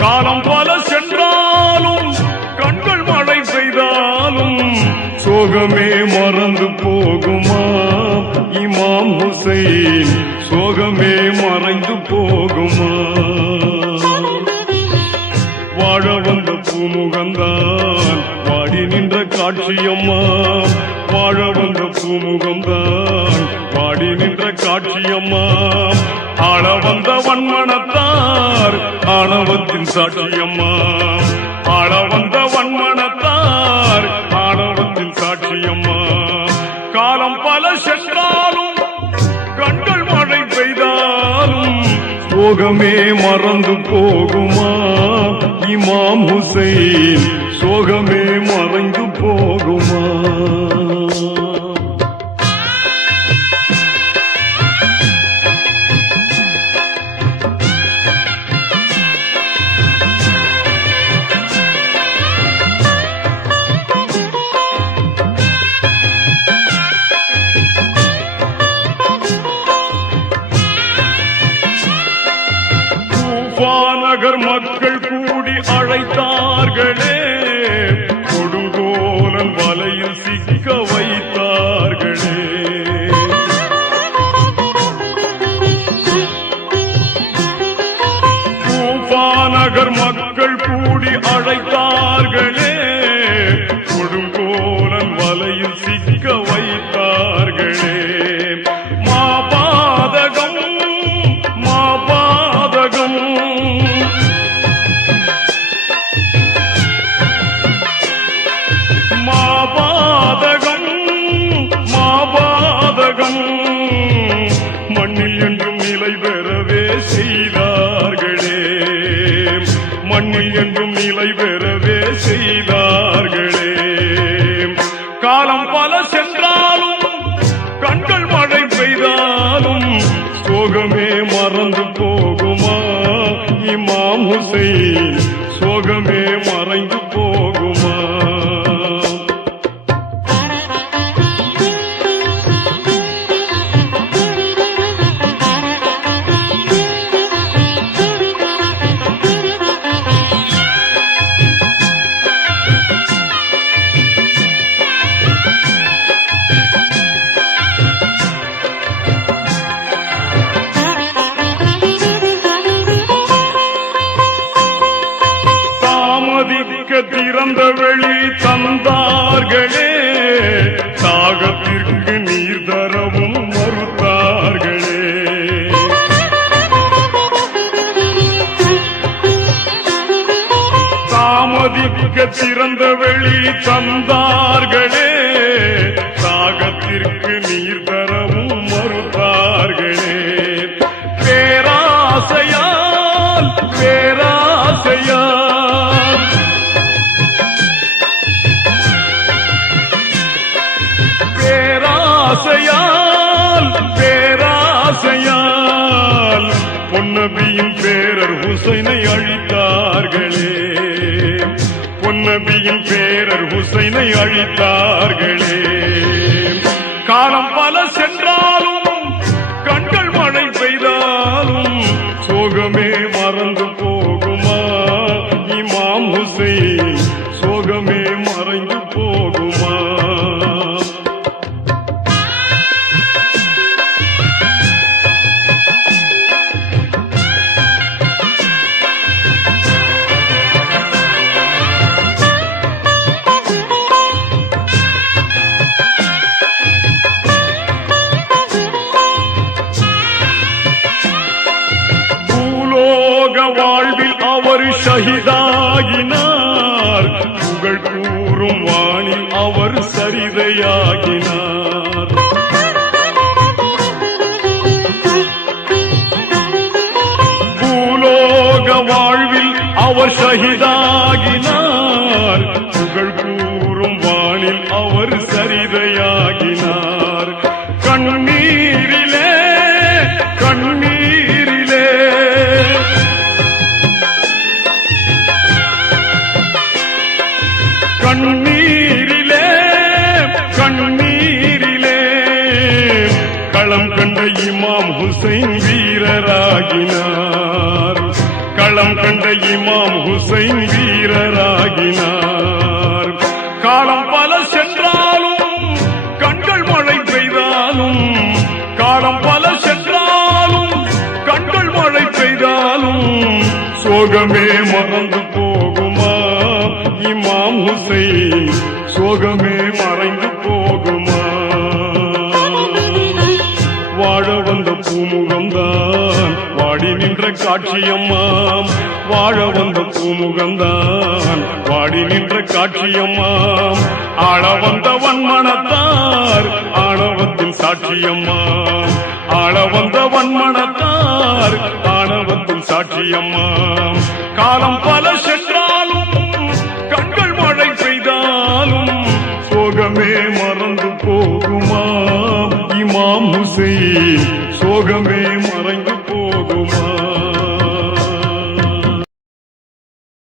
காலம் பல சென்றாலும் கண்கள் மழை செய்தாலும் சோகமே மறந்து போகுமா இமாம் ஹுசைன் சோகமே மறைந்து போகுமா வாழ வந்த பூமுகம்தான் வாடி நின்ற காட்சியம்மா வாழ வந்த பூமுகம்தான் வாடி நின்ற காட்சியம்மா ஆள வந்த வன்மனத்தார் ஆணவத்தின் சாட்சியம்மா ஆள வந்த வன்மனத்தார் ஆணவத்தின் சாட்சியம்மா காலம் பல சென்றாலும் கண்கள் மழை பெய்தாலும் சோகமே மறந்து போகுமா இமாம் ஹுசைன் சோகமே மறைந்து போகுமா நகர் மக்கள் கூடி அழைத்தார்களே கொடுங்கோலன் வலையில் சிக்க வைத்தார்களே நகர் மக்கள் கூடி அழைத்தார்களே கொடுங்கோலன் வலையில் சிக்க வைத்தார்களே மாபாதகம் மாபாதகம் மாபாதகம் மாபாதகம் மண்ணில் என்றும் நிலை பெறவே செய்தார்களே மண்ணில் என்றும் நிலை பெறவே செய்தார்களே காலம் பல சென்றாலும் கண்கள் மழை பெய்தாலும் சோகமே மறந்து போகுமா இமாம் ஹுசைன் சோகமே மறைந்து போகுமா திறந்த வெளி தந்தார்களே தாகத்திற்கு நீர் தரவும் மறுத்தார்களே தாமதிக்க திறந்த வெளி தந்தார்களே தாகத்திற்கு நீர் தரவும் மறுத்தார்களே பேராசையால் பேராசையால் பேராசையால் பேராசையால் பொன்னபியின் பேரர் ஹுசைனை அழித்தார்களே பொன்னபியின் பேரர் ஹுசைனை அழித்தார்களே காலம் பல சென்றாலும் கண்கள் மழை பெய்தாலும் சோகமே மறந்து போகுமா இமாம் ஹுசைன் சோகமே மறைந்து போகுமா வாழ்வில் அவர் ஷஹீதாகினார் புகழ் கூறும் வானில் அவர் சரிதையாகினார் பூலோக வாழ்வில் அவர் ஷஹீதாகினார் புகழ் கூறும் வானில் அவர் சரிதையாகினார் கண்ணீரிலே கண்ணீரிலே கண்ணீரிலே கண்ணீரிலே களம் கண்ட இமாம் ஹுசைன் வீரராகினார் களம் களம் கண்ட இமாம் ஹுசைன் வீரராகினார். காலம் பல சென்றாலும் கண்கள் மழை பெய்தாலும், காலம் பல சென்றாலும் கண்கள் மழை பெய்தாலும் சோகமே மறந்து போகுமா இமாம் ஹுசைன், சோகமே மறைந்து போகுமா? வாழ வந்த பூமுகம்தான் வாடி நின்ற காட்சியம்மாம், வாழ வந்த பூமுகம்தான் வாடி நின்ற காட்சியம்மாம். ஆள வந்தவன் மனத்தார் ஆணவத்தின் சாட்சியம்மாம், ஆள வந்தவன் மனத்தார் ஆணவத்தின் சாட்சியம்மாம். காலம் பல சென்றாலும் கண்கள் மழை பெய்தாலும் சோகமே மறந்து போகுமா இமாம் ஹுசைன், சோகமே